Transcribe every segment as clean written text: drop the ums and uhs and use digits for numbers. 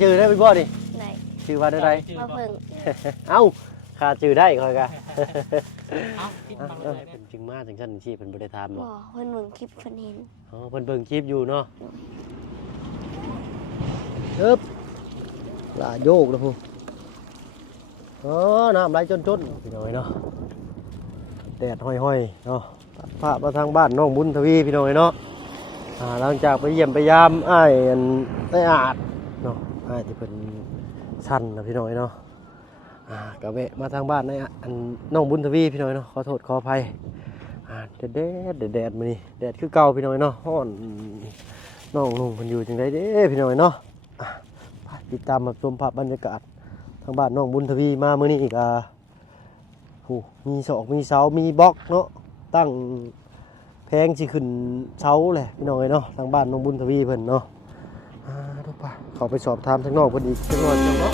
จื้อได้บ่ดิได้ชื่อว่าได้มาเพิ่งเอ้าขาจื้อได้ค่อยกะเอ้ากินบังเลย เพิ่นจึงมาจังซั่นสิเพิ่นบ่ได้ถามบ่ บ่เพิ่นเบิ่งคลิปเพิ่นเห็น อ๋อเพิ่นเบิ่งคลิปอยู่เนาะฮึบล่าโยกแล้วพูอ๋อน้ำไหลจนๆพี่น้อยเนาะแดดห้อยๆเนาะตัดภาพมาทางบ้านน้องบุญทวีพี่น้อยเนาะหลังจากไปเยี่ยมไปยามอ้ายอันได้อาจเนาะอ้ายที่เพิ่นสั้นนะพี่น้อยเนาะก็แวะมาทางบ้านได้อันน้องบุญทวีพี่น้อยเนาะขอโทษขออภัยแดดมื้อนี้แดดคือเก่าพี่น้อยเนาะฮ้อนน้องลุงเพิ่นอยู่จังไดเด้พี่น้อยเนาะติดตามมาชมภาพบรรยากาศทางบ้านน้องบุญทวีมามื้อนี้อีกมีศอกมีเสามีบล็อกเนาะตั้งแพงสิขึ้นเสาแหละพี่น้องเนาะทางบ้านน้องบุญทวีเพิ่นเนาะทุกป่ะเข้าไปสอบถามทางนอกเพิ่นอีกจังหน่อยเนาะ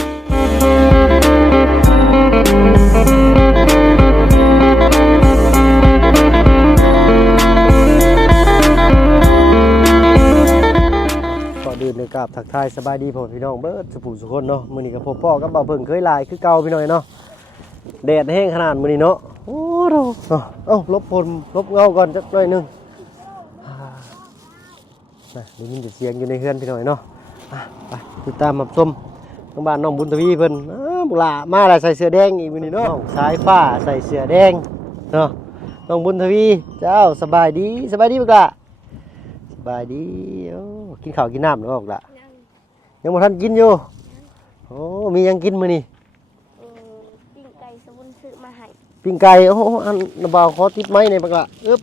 ดื่มในกราบถักทายสบายดีพ่อพี่น้องเบิดสุผู้สุคนเนาะมื้อนี้ก็พบพ่อกับบ่าวเพิ่งเคยลายคือเก่าพี่น้อยเนาะแดดแห้งขนาดมื้อนี้เนาะโอ้โหเอ้าลบฝนลบเงาก่อนจักหน่อยนึงได้ยินเสียงอยู่ในเฮือนพี่น้อยเนาะไปติดตามรับชมทางบ้านน้องบุญทวีเพิ่นบุหลามาแล้วใส่เสื้อแดงอีกมื้อนี้เนาะสายฟ้าใส่เสื้อแดงเนาะน้องบุญทวีเจ้าสบายดีบักล่ะสบายดีโอ้กินข้าวกินน้ำหรือเปล่าล่ะยังบ่ทันกินอยู่โอ้มียังกินมื้อนี้ปิ้งไก่สมุนซื้อมาให้ปิ้งไก่โอ้อันระบาวขอติดไม้ในบักล่ะอึ๊บ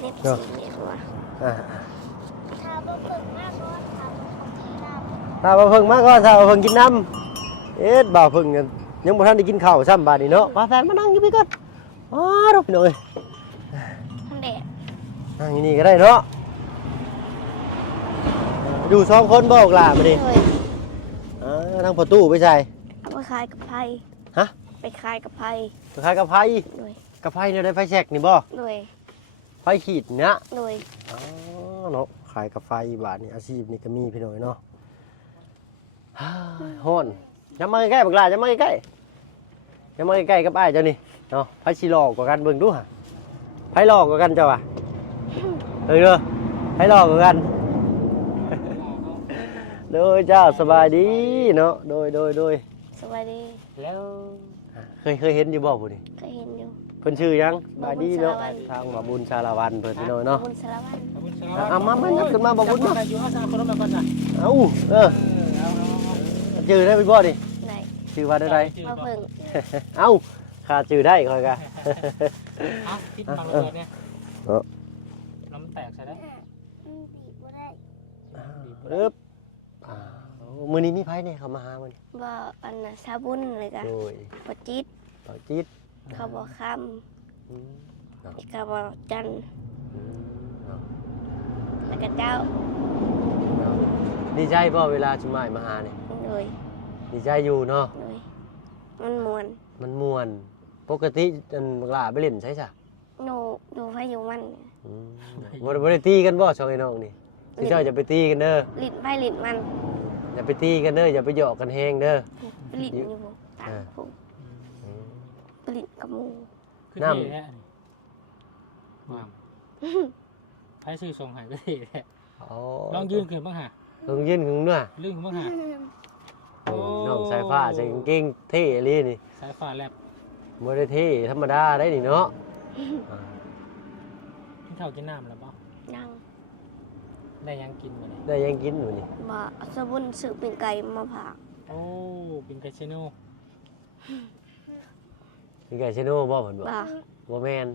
เน็บสิเน็บว่ะถ้าบ่เพิ่งมาก่อนถ้าบ่เพิ่งกินน้ำบ่าวเพิ่งยังบ่ทันได้กินข้าวซ้ำบาดนี้เนาะมาแฟนมานั่งอยู่พี่ก่อนอ๋อดอกพี่น้อย ทั้งแดดนั่งอยู่นี่ก็ได้เนาะอยู่2คนบ่กล่ะมื้อนี้ทางประตูไปใส่เอาไปขายกับไผฮะไปขายกับไผไปขายกับไผกับไผเนี่ยได้ไฟแช็กนี่บ่ด้วยไฟขีดเนี่ยด้วยอ๋อเนาะขายกับไฟบาทนี่อาชีพนี่ก็มีพี่น้อยเนาะฮ้อนอย่ามาใกล้บักล่ะอย่ามาใกล้อย่ามาใกล้กับอ้ายเจ้านี่เนาะไผสิหลอกกว่ากันเบิ่งดูห่ะไผหลอกกว่ากันเจ้าอ่ะเด้อไผหลอกกว่ากันโดยเจ้าสบายดีเนาะโดยสบายดีแล้วเคยเห็นอยู่บ่ผู้นี่เคยเห็นอยู่เพิ่นชื่อยังสบายดีเนาะทางมาบุญชาละวันเพิ่นพี่น้อยเนาะบุญสารวัตรมายัดขึ้นมาบ่บุญมาอยู่เอาคนละก่อนน่ะชื่อได้บ่ดิได้ชื่อว่าได้มาเพิ่งเอ้าขาชื่อได้ค่อยกะเอ้ากินบังเลยเนี่ยน้ำแตกใช่ได้ปึ๊บมื้อนี้มีไผเนี่ยเขามาหามื้อนี้บ่อันน่ะซาบุญเลยกะปะจิตเขาบ่คำเขาบ่จันแล้วก็เจ้าดีใจบ่เวลาชุมายมาหาเนี่ยเลยดีใจอยู่เนาะเลยมันม่วนปกติอันบักหลาไปเล่นใช่จ้ะดูพายุมันบ่ได้ตีกันบ่สองไอ้น้องนี่สิเจ้าอย่าไปตีกันเด้อลิ้นไผลิ้นมันอย่าไปตีกันเด้ออย่าไปหยอกกันแฮงเด้อลิ้นอยู่ต่างผู้ลิ้นกับหมู่น้ำว้าวไผซื้อส่งให้ก็ได้แท้ลองยืนขึ้นบ้างฮะลองยืนขึ้นด้วยลื่นขึ้นบ้างฮะน้องสายฟ้าใส่กางเกงเท่เลยนี่สายฟ้าแลบบ่ได้เท่ธรรมดาได้นี่เนาะกินข้าวกินน้ำแล้วป่ะยังได้ยังกินมื้อนี้ได้ยังกินมื้อนี้บ่สบุญซื้อปิ้งไก่มาฝากโอ้ปิ้งไก่เชโน่ปิ้งไก่เชโน่บ่เพิ่นบ่แม่น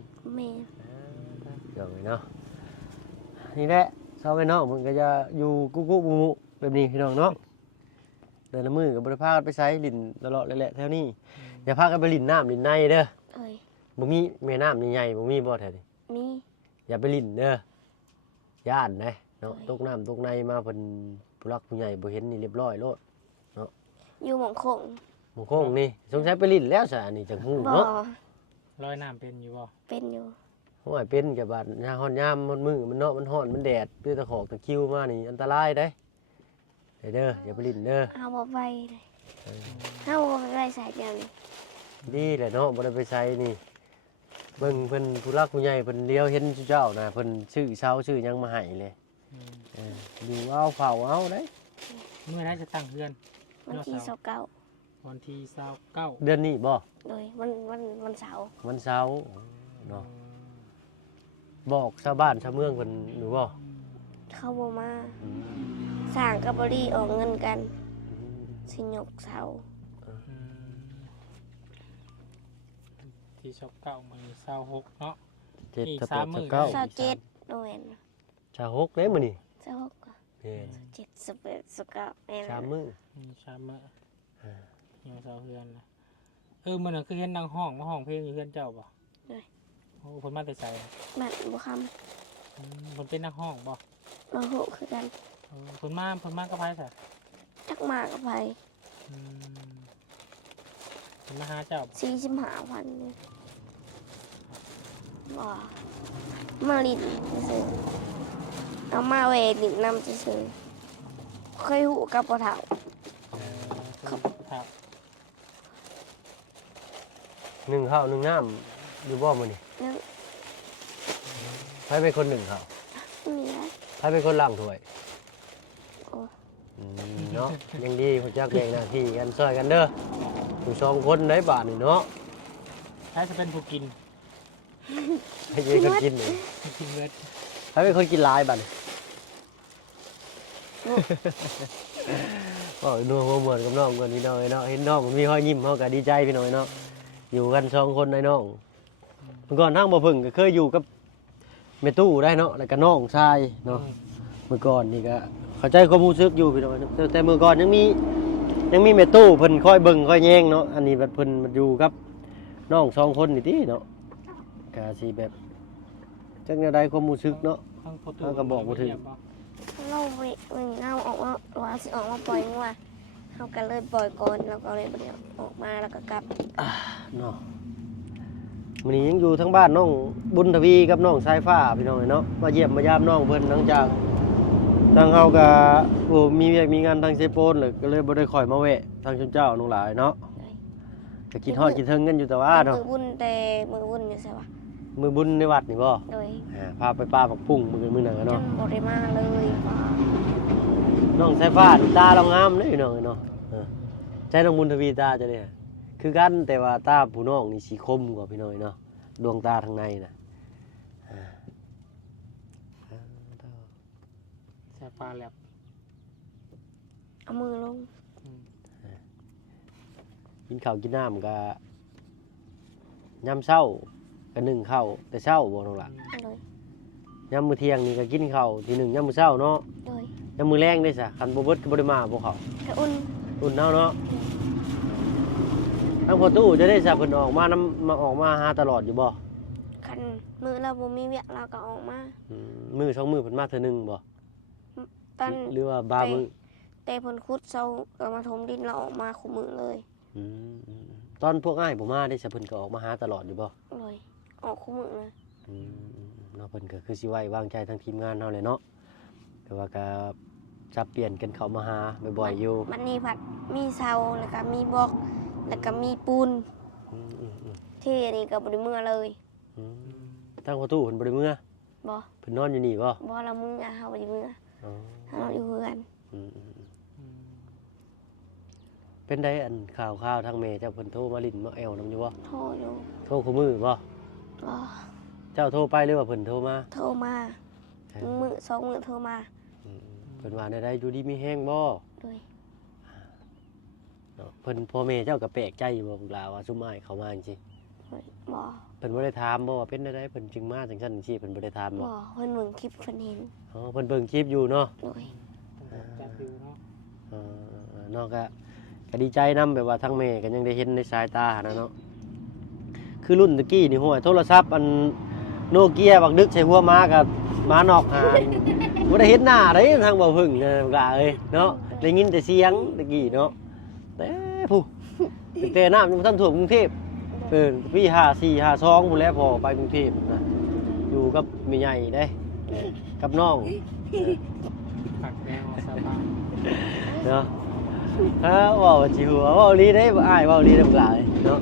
เดี๋ยวเนาะนี่แหละชาวไอ้น้องเพิ่นก็จะอยู่กุ๊กๆมุๆแบบนี้พี่น้องเนาะเดินละมือก็บ่ได้พากันไปไสลิ้นตลอดแหละแถวนี้อย่าพากันไปลิ้นน้ำลิ้นในเด้อบ่มีแม่น้ำใหญ่ๆบ่มีบ่แถวนี้มีอย่าไปลิ้นเด้อย่านนะเนาะตกน้ำตกในมาเพิ่นผู้รักผู้ใหญ่บ่เห็นนี่เรียบร้อยโลดเนาะอยู่หม่องโคงนี่สงสัยไปลิ้นแล้วซะอันนี้จังฮู้เนาะลอยน้ำเป็นอยู่บ่เป็นอยู่โอ้ยเป็นแก่บาดยามฮ้อนยามมันมือมันเนาะมันฮ้อนมันแดดด้วยตะขอกตะคิวมานี่อันตรายเด้ เด้ออย่าไปลิ้นเด้อ เอาบ่ไปเลยเอาบ่ไปใส่เดียวนี่ ดีแหละเนาะบ่ได้ไปใช้นี่เบิ่งเพิ่นผู้รักผู้ใหญ่เพิ่นเลี้ยวเห็นเจ้าน่ะเพิ่นชื่อเช้าชื่อหยังมาให้เลยอยู่เอาเผาเอาได้ เมื่อไรจะตั้งเฮือน วันที่29วันที่29 เดือนนี้บ่ โดยวันเสาร์ วันเสาร์เนาะบอกชาวบ้านชาวเมืองเพิ่นหรือบ่ เขาบ่มาสร้างกับบริออกเงินกันสิยกเสา ที่29มื้อ26เนาะ 7 อีก ถ้า สามมื้อ 8 เสา 9 เจ็ดโดย ชา6เด้มื้อนี้ เสาหก แม่น เจ็ดสิบเอ็ดสิบเก้าแม่ ชามมื้อ 3มื้อยังเสาเฮือนนะมื้อนั้นคือเห็นนางห้องมาห้องเพลงอยู่เฮือนเจ้าบ่โอ้เพิ่นมาแต่ไส บัตรบุค เพิ่นเป็นนักห้องบ่ ำเราหูคือกัน เพิ่นมากับไผซะ จักมากับไป เพิ่นมาหาเจ้าบ่ 45,000นี่บ่มาลินซื้อเอามาเวลินนำซื้อเคยหูกับปะเถา ครับ นึ่งข้าวนึ่งน้ำอยู่บ่มื้อนี้ นึก ใครเป็นคนหนึ่งข้าว มีอะไร ใครเป็นคนล้างถ้วย โอ้ เนาะยังดีฮู้จักแบ่งหน้าที่กันช่วยกันเด้อผู้สองคนได้บาทนี่เนาะ ใครจะเป็นผู้กิน ให้ยืนกันกินนี่ กินเวท ใครเป็นคนกินหลายบัดนี่ก็นัวหัวเหมือนกับน้องกันพี่น้อยเนาะเห็นน้องมันมีรอยยิ้มเฮาก็ดีใจพี่น้อยเนาะอยู่กันสองคนไอ้น้องเมื่อก่อนทางบ่พึ่งก็เคยอยู่กับแม่ตู้ได้เนาะแล้วก็น้องชายเนาะเมื่อก่อนนี่ก็เข้าใจความรู้สึกอยู่พี่น้อยแต่เมื่อก่อนยังมีแม่ตู้เพิ่นคอยเบิ่งคอยแยงเนาะอันนี้แบบเพิ่นอยู่กับน้องสองคนนี่ติเนาะก็สิแบบจักแนวใดความรู้สึกเนาะ ทั้งประตู เขาก็บอกบ่ถึง เราเอาออกมาว่าสิออกมาปล่อยงัวเขาก็เลยปล่อยก่อนแล้วก็เลยออกมาแล้วก็กลับ เนาะมื้อนี้ยังอยู่ทั้งบ้านน้องบุญทวีกับน้องสายฟ้าพี่น้องเนาะมาเยี่ยมมายามน้องเพิ่นหลังจากทางเฮาก็โอ้มีเวียกมีงานทางเซโปนเลยก็เลยบ่ได้ค่อยมาแวะทางชุนเจ้าน้องหลายเนาะก็กินฮอดกินเทิงกันอยู่แต่ว่าเนาะ มือบุญแต่มือบุญอยู่ใช่ปะ มือบุญในวัดนี่บ่ โดย พาไปป่าปักพุ่งมื้อนั้น จ เนาะ นบริมาเลยว่า น้องสายฟ้าตาเรางามเด้พี่น้องเนาะใช้น้องบุญทวีตาจะได้คือกันแต่ว่าตาผู้น้องนี่สิคมกว่าพี่น้อยเนาะดวงตาทางในน่ะ แซ่ปลาแลบ เอามือลง กินข้าวกินน้ำก็ยามเช้าก็นึ่งข้าวแต่เช้าบ่น้องล่ะ โดย ยามมื้อเที่ยงนี่ก็กินข้าวทีหนึ่งยามมื้อเช้าเนาะ โดย ยามมื้อแลงได้ซะคันบ่เบิดก็บ่ได้มาบ่เข้าก ระอุ่น อุ่นเนาะเนาะทางพ่อตู้จะได้ซะเพิ่นออกมานำมาออกมาหาตลอดอยู่บ่ คันมือเราบ่มีเวียกเราก็ออกมา มื้อสองมื้อเพิ่นมาเทื่อนึงบ่ ตอน หรือว่าบามื้อ แต่ผลคุดเซาก็มาถมดินเราออกมาคู่มือเลย อืมตอนพวกอ้ายบ่มาได้ซะเพิ่นก็ออกมาหาตลอดอยู่บ่ เลยออกคู่มือเลย เนาะเพิ่นก็คือสิไว้วางใจทางทีมงานเฮาเลยเนาะแต่ว่าก็จับเปลี่ยนกันเข้ามาหาบ่อยๆอยู่ มันนี่ผัดมีเซาแล้วก็มีบล็อกแล้วก็มีปูนที่อันนี้ก็บริมือเลย ทางพ่อตู้เพิ่นบ่ได้เมื่อ บ่ เพิ่นนอนอยู่นี่บ่ บ่ละมือเฮาบริมือ อ๋อ เฮาอยู่เพื่อน เป็นได้อันข่าวทางแม่เจ้าเพิ่นโทรมาลิ้นมาแอวนำอยู่บ่ โทรอยู่ โทรคู่มือบ่ บ่ เจ้าโทรไปหรือว่าเพิ่นโทรมา โทรมามือสองมือโทรมา เพิ่นว่าได้อยู่ดีมีแฮงบ่ ด้วย เนาะเพิ่นพ่อแม่เจ้าก็แปลกใจอยู่บ่พุ่นล่ะว่าซุมอ้ายเข้ามาจังซี่ บ่ เพิ่นบ่ได้ถามบ่ว่าเป็นได้เพิ่นจึงมาจังซั่นจังซี่เพิ่นบ่ได้ถามบ่ บ่เพิ่นเบิ่งคลิปเพิ่นเห็น อ๋อเพิ่นเบิ่งคลิปอยู่เนาะ ด้วย จับอยู่เนาะ เนาะก็ดีใจนำแบบว่าทั้งแม่ก็ยังได้เห็นในสายตานะเนาะคือรุ่นตะกี้นี่ห้วยโทรศัพท์อันโนเกียบักดึกใส่หัวมากับมานอกหาบ่ได้เห็นหน้าเด้ทางบ่พึ่งนะกะเอ้ยเนาะได้ยินแต่เสียงตะกี้เนาะแต่ผู้ตั้งแต่น้ำยังบ่ทันท่วมกรุงเทพปี54 52พุ่นแหล้วพอไปกรุงเทพนะอยู่กับแม่ใหญ่เด้กับน้อง ผักแดงสาปา เนาะว่าสิหัวว่าลีได้บ่อ้ายว่าลีได้บ่หลายเนาะ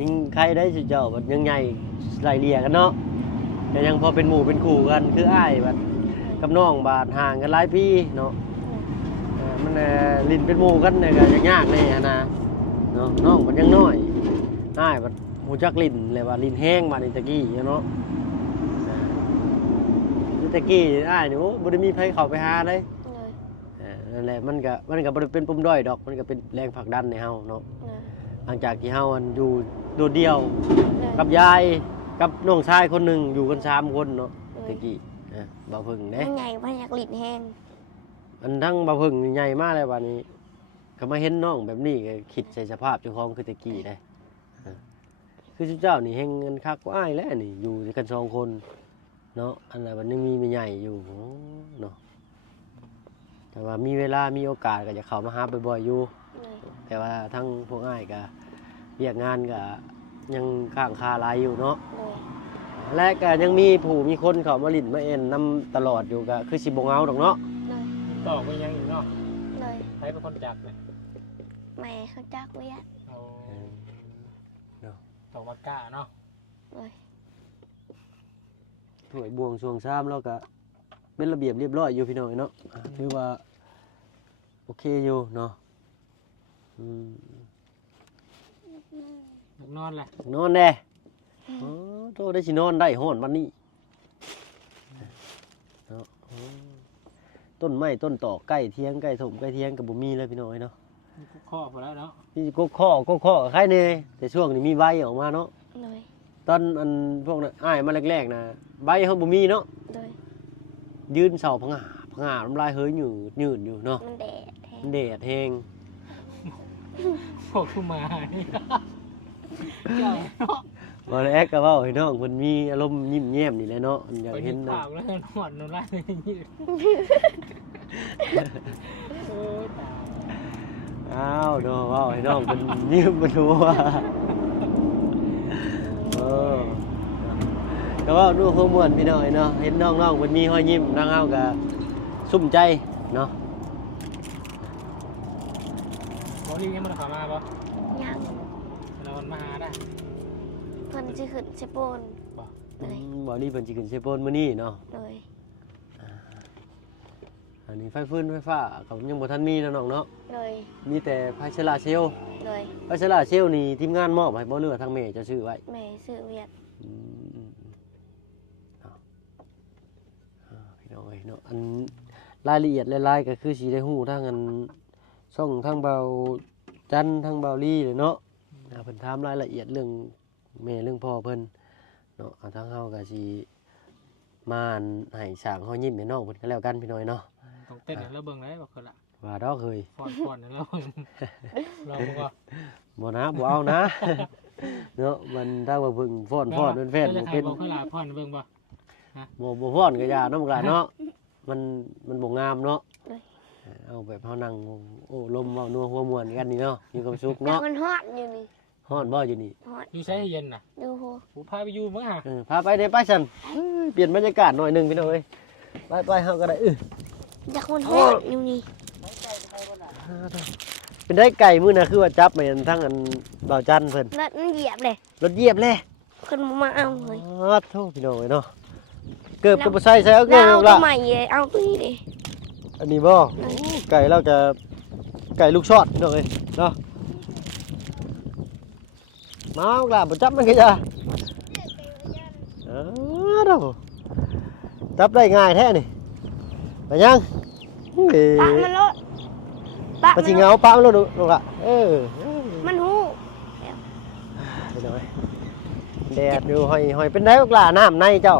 ยังใครได้สิเจ้าบัดยังใหญ่ไล่เลี่ยกันเนาะแต่ยังพอเป็นหมู่เป็นคู่กันคืออ้ายบัดกับน้องบาดห่างกันหลายปีเนาะมันลิ้นเป็นหมู่กันเนี่ยก็ยากแน่นะเนาะน้องมันยังน้อยอ้ายบัดฮู้จักลิ้นเลยว่าลิ้นแห้งมานี่ตะกี้เนาะตะกี้อ้ายนี่โอ้บ่ได้มีไผเข้าไปหาเลยนั่นแหละมันก็บ่ได้เป็นปมด้อยดอกมันก็เป็นแรงผลักดันในเฮาเนาะหลังจากที่เฮาอันอยู่โดดเดี่ยวกับยายกับน้องชายคนหนึงอยู่กัน3คนเนาะตะกี้บ่าวพึ่งเด้ มันใหญ่มันอยากลิ้นแห้งอันทั้งบ่าวพึ่งใหญ่มากเลยบัดนี้ก็มาเห็นน้องแบบนี้ก็คิดใส่สภาพเจ้าของคือตะกี้ได้คือเจ้านี่แฮงเงินคักกว่าอ้ายแล้วนี่อยู่ด้วยกัน2คนเนาะอันนั้นมันยังมีแม่ใหญ่อยู่เนาะแต่ว่ามีเวลามีโอกาสก็จะเข้ามาหาบ่อยๆอยู่แต่ว่าทั้งพวกอ้ายก็เรียกงานก็ยังข้างคาหลายอยู่เนาะและก็ยังมีผู้มีคนเข้ามาลิ้นมาเอ็นนำตลอดอยู่ก็คือสิบ่เหงาดอกเนาะต่อไปยังอีกเนาะเลย ใครเป็นคนจักเนี่ย แม่เขาจักเวียดเอาต่อวัดก้าเนาะเลย ถ้วยบวงช่วงซ้ำแล้วก็เป็นระเบียบเรียบร้อยอยู่พี่น้องเนาะถือว่าโอเคอยู่เนาะนอนแหละนอนแน่โตได้สินอนได้ฮ้อนวันนี้เนาะต้นไม้ต้นตอกใกล้เทียงใกล้ถมใกล้เทียงกับบ่มีเลยพี่น้องเนาะข้อพอแล้วเนาะนี่ก็ข้อใครแน่แต่ช่วงนี้มีใบออกมาเนาะตอนอันพวกนั้นอ้ายมาแรกๆนะใบเฮาบ่มีเนาะยืนเสาผงาน้ำลายเฮ้ยยืดอยู่เนาะมันแดดแห้งพวกขึ้นมานี่บ่แรกก็เว้าให้น้องเพิ่นมีอารมณ์ยิ้มแย้มนี่แหละเนาะอยากเห็นเนาะแล้วนอนน้ำลายยืดโอ้ยตายอ้าวเนาะเว้าให้น้องเพิ่นยิ้มบ่รู้ว่าก็เว้าดูความม่วนพี่น้องเนาะเห็นน้องๆเพิ่นมีรอยยิ้มทางเฮาก็สุ่มใจเนาะบ่ที่ยังมันเข้ามาบ่ยังแล้วมันมาหาได้เพิ่นสิขึ้นเซโปนบ่รีเพิ่นสิขึ้นเซโปนมื้อนี้เนาะเลยอันนี้ไฟฟื้นไฟฟ้าก็ยังบ่ทันมีแล้วน้องเนาะเลยมีแต่ไฟโซล่าร์เซลล์เลยไฟโซล่าร์เซลล์นี่ทีมงานมอบให้บ่เลือทางแม่จะซื้อไว้แม่ซื้อเวียดพี่น้องเนาะอันรายละเอียดหลายๆก็คือสิได้ฮู้ทางอันช่องทางเบาจันทางเบาลี่เลยเนาะเพิ่นถามรายละเอียดเรื่องแม่เรื่องพ่อเพิ่นเนาะทางเฮาก็สิมาให้สร้างเฮายิ้มให้น้องเพิ่นก็แล้วกันพี่น้อยเนาะต้องเต้นแล้วเบิ่งได้บ่เคยละว่าดอกเคยฟ้อนแล้วเราบ่บ่นะบ่เอานะเนาะมันถ้าว่าเพิ่งฟ้อนเป็นแฟนบ่เป็นบ่เคยละฟ้อนเบิ่งบ่บ่ฟ้อนก็อย่าเนาะบักหลานเนาะมันบ่งามเนาะเอาแบบเฮานั่งโอ้ลมเว้านัวหัวม่วนกันนี่เนาะมีความสุขเนาะมันฮอดอยู่นี่ฮอดบ่อยู่นี่อยู่ใช้เย็นน่ะอยู่โหพาไปอยู่มั้งฮะพาไปเด้ไปซั่นเปลี่ยนบรรยากาศหน่อยนึงพี่น้องเอ้ยไปเฮาก็ได้อยากมันฮอดอยู่นี่เป็นได้ไก่มื้อน่ะคือว่าจับแม่นทั้งอันเบาจันเพิ่นรถเหยียบเลยรถเหยียบเลยเพิ่นมาเอาเลยโธ่พี่น้องเอ้ยเนาะเกือบก็บ่ใส่เอาเกือบละเอาใหม่เอาตัวนี้ดิอันนี้บ่ไก่เราจะไก่ลูกชอดเนาะเอ้ยเนาะมาเอาล่ะบ่จับมันก็จะเนาะจับได้ง่ายแท้นี่ไปยังปะมันโลดปะสิเงาปะมันโลดลูกอ่ะมันฮู้ไปหน่อยแดดอยู่หอยเป็นได้ลูกล่ะน้ำในเจ้า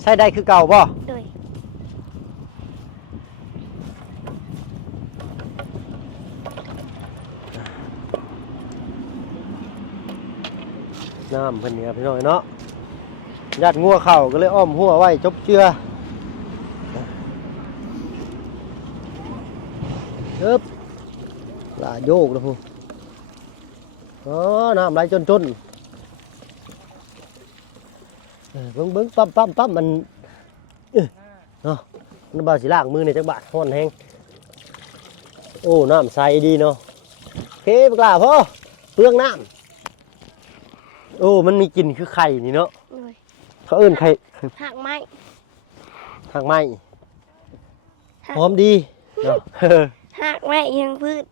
ใช้ได้คือเก่าบ่น้ำเพิ่นเนี่ยพี่น้อยเนาะยัดงัวเข่าก็เลยอ้อมหัวไว้จบเจือล่ะโยกแล้วพูน้ำไหลจนเบิ้งปั๊มมันเนาะมันบ่าสิล้างมือในจักบาทฮ้อนแห้ง โอ้น้ำใสดีเนาะเฮ้ปลาพ่อเปลืองน้ำโอ้มันมีกลิ่นคือไข่นี่เนาะ เลย เขาเอิ้นไข่ หักไม้ หักไม้หอมดีเนาะ หักไม้ยังพืช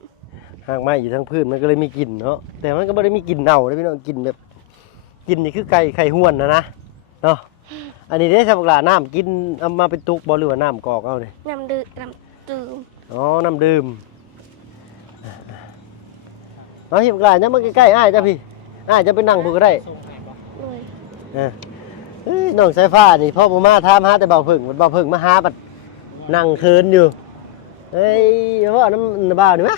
หักไม้อยู่ทั้งพืชมันก็เลยมีกลิ่นเนาะแต่มันก็ไม่ได้มีกลิ่นเน่าเลยพี่น้องกลิ่นแบบกลิ่นนี่คือไข่ห้วนนะเนาะอันนี้ได้สักหลาน้ำกินเอามาเป็นตุกบ่หรือว่าน้ำกอกเอาเนี่ย น้ำดื่มน้ำดื่ม อ๋อน้ำดื่มเอาเห็นกลายเนี่ยมันใกล้ๆอ้ายจ้ะพี่อ้ายจะไปนั่งพูดก็ได้ ส่งให้บ่ เลย เอ้ยน้องสายฟ้านี่พ่อมาถามหาแต่เบาเพิ่งมันเบาเพิ่งมาหาบัดนั่งเคินอยู่เฮ้ยว่าน้ำบ่าวนี่มะ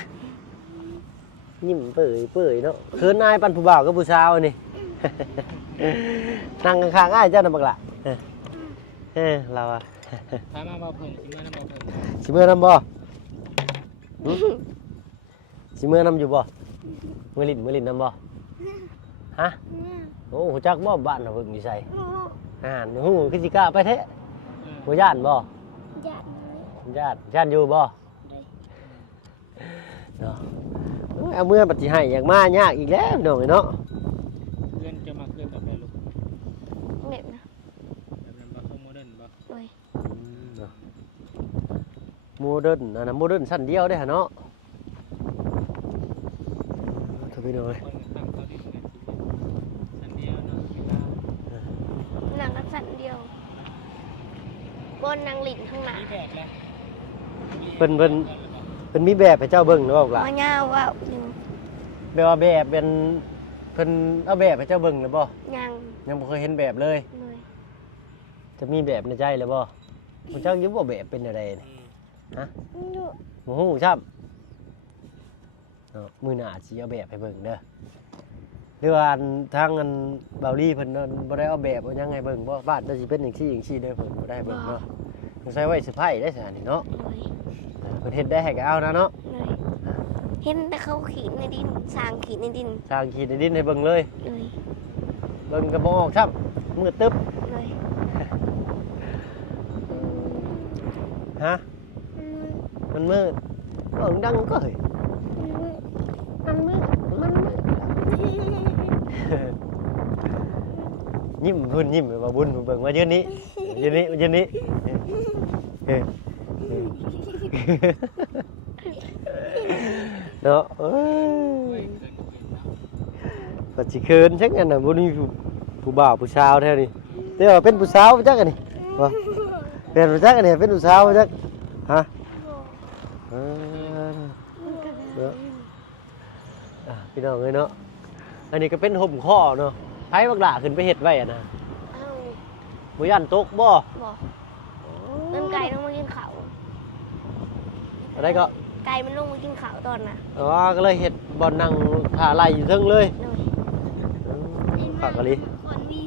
ยิ้มเปื่อยเนาะเคินอ้ายปันผู้บ่าวกับผู้สาวนี่ นั่งข้างๆอ้ายเจ้าน่ะบักละเราอะ พามาบ่เพิ่งสิมาน้ำบ่เพิ่ง สิเมื่อนำบ่หึสิเมื่อนำอยู่บ่เมื่อลินนำบ่ฮะโอ้หูจักบ่บ้านเราเพิ่งอยู่ใส่หูคือสิกล้าไปแท้บ่ย่านบ่ ย่านอยู่บ่เนาะเอาเมื่อปฏิให้อยากมายากอีกแล้วน้องเนาะ เพื่อนจะมาเพื่อนแบบไหนลูก เด็บนะ แบบนั้นบ่เข้าโมเดิร์นบ่ เลย โมเดิร์นอันนั้นโมเดิร์นสั้นเดียวได้ฮะเนาะทุกพี่น้อง คนตั้งเขาดิเนี่ยสันเดียวเนาะเวลา หนังกันสั้นเดียวบนนางหลินข้างหน้า มีแบบแล้ว เพิ่นมีแบบให้เจ้าเบิ่งเนาะบอกล่ะ มาเงาว่าอยู่ แปลว่าแบบเป็นเพิ่นเอาแบบให้เจ้าเบิ่งหรือบ่ ยัง ยังบ่เคยเห็นแบบเลย เลย จะมีแบบในใจหรือบ่บ่จักอยู่บ่แบบเป็นอะไรนี่ฮะบ่ฮู้ซ้ำเนาะมื้อหน้าสิเอาแบบให้เบิ่งเด้อหรือว่าทางอันเบาลี่เพิ่นบ่ได้เอาแบบเอาหยังให้เบิ่งบ่บ้านจะสิเป็นจังซี่เด้อเพิ่นบ่ได้เบิ่งเนาะต้องใช้ไว้เซอร์ไพรส์ได้ซะนี่เนาะ เลย เพิ่นเฮ็ดได้ให้ก็เอานะเนาะ เลยเห็นแต่เขาขีดในดินสร้างขีดในดิน สร้างขีดในดินให้เบิ่งเลย เลย เบิ่งก็บ่ออกซ้ำมือตึ๊บ เลย ฮะมันมืดดังก็เฮ้ย มันมืด ยิ้มเพิ่นยิ้มว่าบุญเบิ่งมายืนนี้ยืนนี้เฮ้ยเนาะเอ้ยก็สิเคินจักอันน่ะบ่มีผู้บ่าวผู้สาวแท้นี่แต่ว่าเป็นผู้สาวจักอันนี้บ่เป็นผู้จักอันนี้เป็นผู้สาวจักฮะเนาะพี่น้องเอ้ยเนาะอันนี้ก็เป็นห่มข้อเนาะไผบักหล่าขึ้นไปเฮ็ดไว้อ่ะนะ เอ้า บ่ย่านตกบ่ บอกเงินไก่ต้องมากินข้าว อะไรก็ ไก่มันลงมากินข้าวตอนน่ะ ก็เลยเฮ็ดบ่อนนั่งขาไหลอยู่เทิงเลย เลย ฝากกะลิ คนมี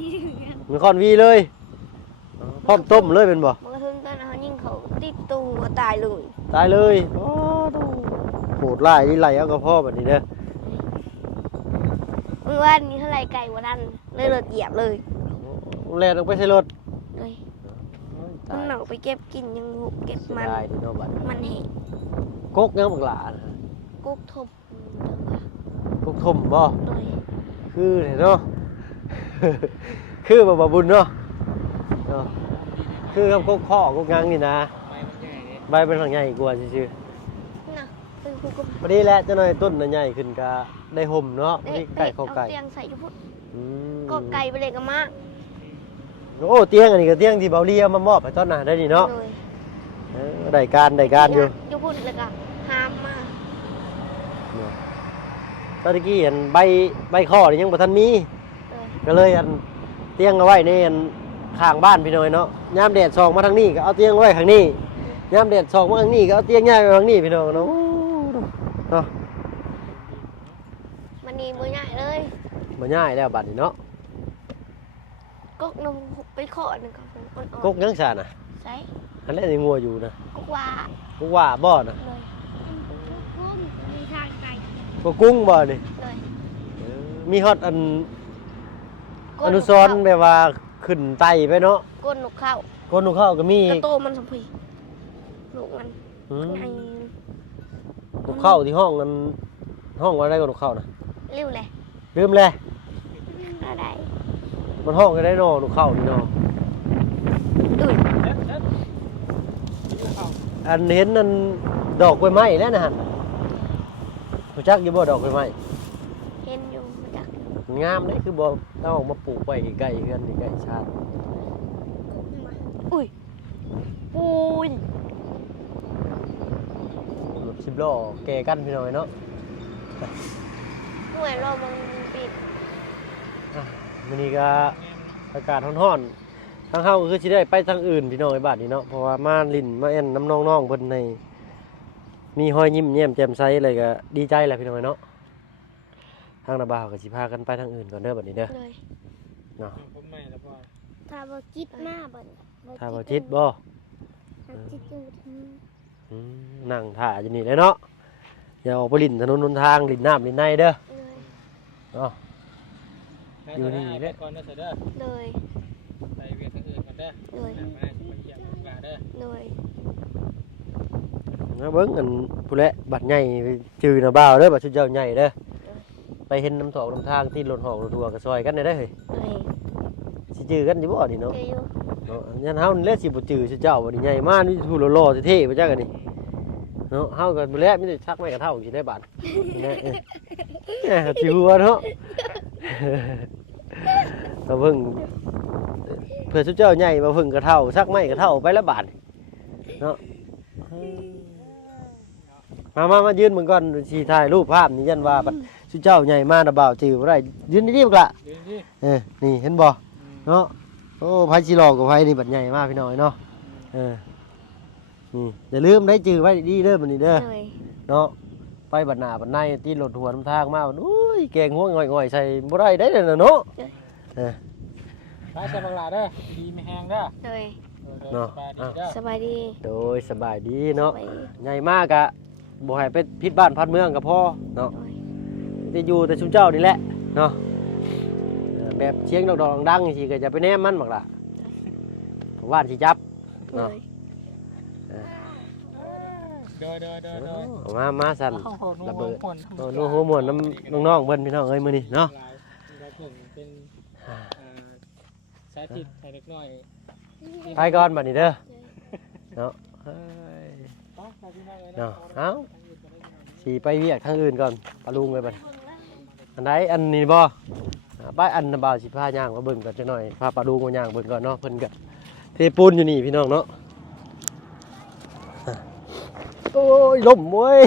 มีคอนวีเลยพร้อมต้มเลยเป็นบ่ มันก็ถึงตอนเขายิงเขาติดตูก็ตายเลย ตายเลยโอ้โหดร้ายนี่ไหลเอากระเพาะแบบนี้เด้อ เมื่อวานนี้เท่าไรไก่วันนั้นเลยเลิกเหยียบเลย แล่นลงไปใส่รถ เลยมันหนังไปเก็บกินยังหุบเก็บมัน ได้ดิโนบัด มันเห็น กกยังบักหลานะ กุ๊กทบ กกทมบ่ เลย คือเนาะ คือบ่บุญเนาะเนาะคือกับกกข้อกกยังนี่นะ ไม่มันใหญ่เลยใบเป็นฝั่งใหญ่กว่าซื่อ น่ะเป็นกุ๊กกุ๊ก ๆพอดีแหละเจ้าหน่อยต้นน่ะใหญ่ขึ้นก็ได้ห่มเนาะพอดีไก่เข้าไก่ เตียงใส่อยู่พุ่น อืม ก็ไก่ไปเลยกับมาก โอ้เตียงอันนี้ก็เตียงที่เบาเลียมามอบให้ตอนน่ะได้นี่เนาะ เลย ได้การอยู่ อยู่พุ่นเลยก็ห้ามมาก ตอนกี้เห็นใบข้อนี่ยังบ่ทันมี เลย ก็เลยอันเตียงเอาไว้ในอันข้างบ้านพี่น้อยเนาะยามแดดส่องมาทางนี้ก็เอาเตียงไว้ข้างนี้ยามแดดส่องมาทางนี้ก็เอาเตียงย้ายไปทางนี้พี่น้องเนาะเนาะ มันนี่มือใหญ่เลย มาง่ายแล้วบัดนี้เนาะ กุ๊กนมไปขอหนึ่งกับผมอ่อนๆ กกยังซาน่ะ ใส่ อันนั้นยังงัวอยู่นะ กุ๊กว่า กกว่าบ่น่ะ เลยกุ้งมีทางไก่ กกกุ้งบ่นี่ เลย มีฮอดอันอนุสรณ์แบบว่าขึ้นไตไปเนาะ ก้นนกเข้า ก้นนกเข้าก็มี กระโตมันสมพีลูกมัน อืม ไง นกเข้าที่ห้องนั้นห้องว่าได้กับนกเข้านะ ริ้วเลย ลืมเลย อะไร มันห้องก็ได้นอนกเข้านี่นอ อุ้ย อันเห็นนั่นดอกกล้วยไม้แล้วนะฮะรู้จักอยู่บ่ดอกกล้วยไม้ เห็นอยู่มาจาก มันงามเลยคือบ่ต้องเอามาปลูกไว้ใกล้ๆกันใกล้ชาติ อุ้ยอุ้ย รถสิบล้อแก่กันพี่น้อยเนาะ เหมือนเรามันปิด มื้อนี้ก็อากาศร้อนๆทางเฮาก็คือสิได้ไปทางอื่นพี่น้อยบ้านนี้เนาะเพราะว่ามาลิ้นมาแอ่นน้ำน้องๆเพิ่นในมีรอยยิ้มแย้มแจ่มใสเลยก็ดีใจแหละพี่น้อยเนาะทางนาบ่าวก็สิพากันไปทางอื่นก่อนเด้อบัดนี้เด้อ เลย เนาะ ผมไม่แล้วพ่อ ถ้าบ่จิตมาบ่ ถ้าบ่จิตบ่ จิตอยู่ที่ นั่งถ่าอยู่นี่เลยเนาะอย่าออกไปลิ้นถนนหนทางลิ้นน้ำลิ้นในเด้อ เลย เนาะ อยู่นี่แหละ ก่อนนะเสร็จเด้อ เลย ไปเวียนทางอื่นก่อนเด้อ เลย ไปเยี่ยมลูกหลานเด้อ เลย นะเบิ้งอันผู้เละบัดใหญ่จือนะบ่าวเด้อบัดชุดเจ้าใหญ่เด้อไปเห็นน้ำถอกน้ำทางที่รถหอกรถทัวร์ก็ซอยกันได้เด้อเฮ้ย เลย สิจือกันอยู่บ่นี่เนาะ เจออยู่ เนาะยันเฮานี่แหละสิบ่จือชุดเจ้าบ่นี่ใหญ่มากนี่ทูโลๆเท่ๆบ่จักอันนี้เนาะเฮาก็บ่แล้วมีแต่ชักไม้กระเท่าสิได้บาดนี่นะจิหัวเนาะก็เพิ่งเพื่อชุดเจ้าใหญ่มาเพิ่งกระเท่าชักไม้กระเท่าไปละบาทเนาะมายืนมึงก่อนสิถ่ายรูปภาพนี่ยันว่าบัดชุดเจ้าใหญ่มาน่ะบ่าวจือบ่ได้ยืนดีๆบักละ เดี๋ยวนี้ นี่เห็นบ่เนาะโอ้ไผสิหลอกกับไผนี่บัดใหญ่มากพี่น้อยเนาะนี่อย่าลืมได้จือไว้ดีเด้อบัดนี้เด้อ เลย เนาะไปบัดหน้าบัดในตีรถหัวน้ำทางมาโอ้ยแกงหัวง่อยๆใส่บ่ได้ได้น่ะเนาะ ไปใส่บังหลาเด้อดีไม่แห้งเด้อ เลย เนาะไปดีเด้อ สบายดี โดยสบายดีเนาะ สบายดี ใหญ่มากอะบ่ให้ไปพิษบ้านพัดเมืองก็พอเนาะ เลย จะอยู่แต่ชุมเจ้านี่แหละเนาะแบบเชียงดอกๆดังๆสิก็จะไปแนมมันบักล่ะว่านสิจับ เล เนาะ ย เด้อ มาสั่น โอ้โห ระเบิด นุ่ม โน้หัวหมวนน้ำน้องๆเพิ่นพี่น้องเอ้ยมื้อนี้เนาะ เราผมเป็นสาธิตให้เล็กน้อย ไปก่อนบัดนี้เด้อเนาะเอ้ย ไปพี่น้องเลย เนาะเอ้าสิไปเวียกทางอื่นก่อนปะลุงเลยบัดอันใดอันนี้บ่ไปอันน่ะบ่าวสิพาย่างมาเบิ่งก่อนจักหน่อยพาปะลุงมาย่างเบิ่งก่อนเนาะเพิ่นก็เทปูนอยู่นี่พี่น้องเนาะโอ้ยล่มเว้ย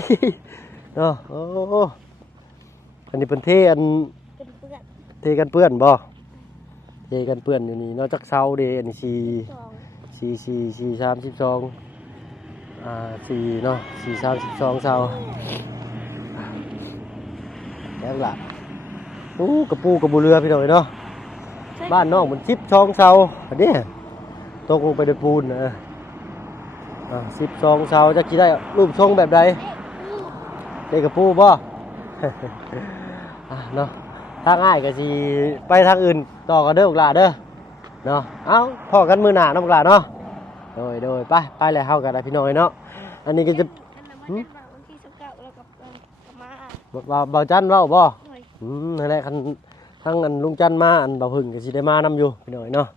เนาะโอ้อันนี้เป็นเทอัน เป็นเพื่อน เทกันเปื้อนบ่เทกันเปื้อนอยู่นี่นอกจากเสาเดอันนี้สอง 4 4 เนาะ4 32เสาแล้วล่ะกระปูกระบูเรือพี่น้อยเนาะบ้านน้องมัน12เสาอันนี้ตกลงไปในปูนนะ12เสาจะคิดได้รูปทรงแบบใดได้กระปูบ่ เนาะทางง่ายก็สิไปทางอื่นต่อกันเด้อพวกหลาเด้อเนาะเอ้าพอกันมื้อหน้าเนาะพวกหลาเนาะโดยไปเลยเฮากันได้พี่น้อยเนาะอันนี้ก็จะ วันที่19แล้วกับมา เบาจันเว้าบ่ เลย นั่นแหละคันทั้งอันลุงจันมาอันเบาพึ่งก็สิได้มานํอยู่พี่น้อยเนาะ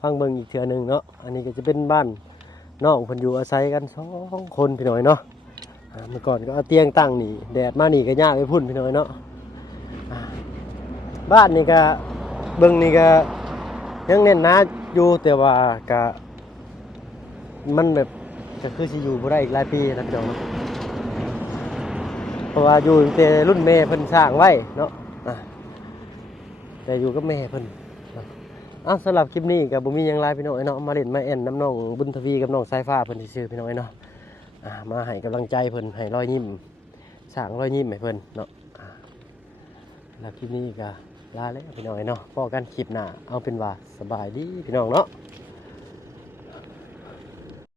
ฟังเบิ่งอีกเทื่อนึงเนาะอันนี้ก็จะเป็นบ้านน้องเพิ่นอยู่อาศัยกัน2คนพี่น้อยเนาะเมื่อก่อนก็เอาเตียงตั้งนี่แดดมานี่ก็ยากไปพุ่นพี่น้อยเนาะบ้านนี่ก็เบิ่งนี่ก็ยังเน้นหนาอยู่แต่ว่าก็มันแบบจะคือสิอยู่บ่ได้อีกหลายปีนะพี่น้องเนาะเพราะว่าอยู่ตั้งแต่รุ่นแม่เพิ่นสร้างไว้เนาะแต่อยู่กับแม่เพิ่นสำหรับคลิปนี้ก็บ่มีหยังหลายพี่น้องเนาะมาเล่นมาแอ่นน้ำน้องบุญทวีกับน้องสายฟ้าเพิ่นซื่อๆพี่น้องเนาะมาให้กำลังใจเพิ่นให้รอยยิ้มสร้างรอยยิ้มให้เพิ่นเนาะแล้วคลิปนี้ก็ลาแล้วพี่น้องเนาะพอกันคลิปหน้าเอาเป็นว่าสบายดีพี่น้องเนาะ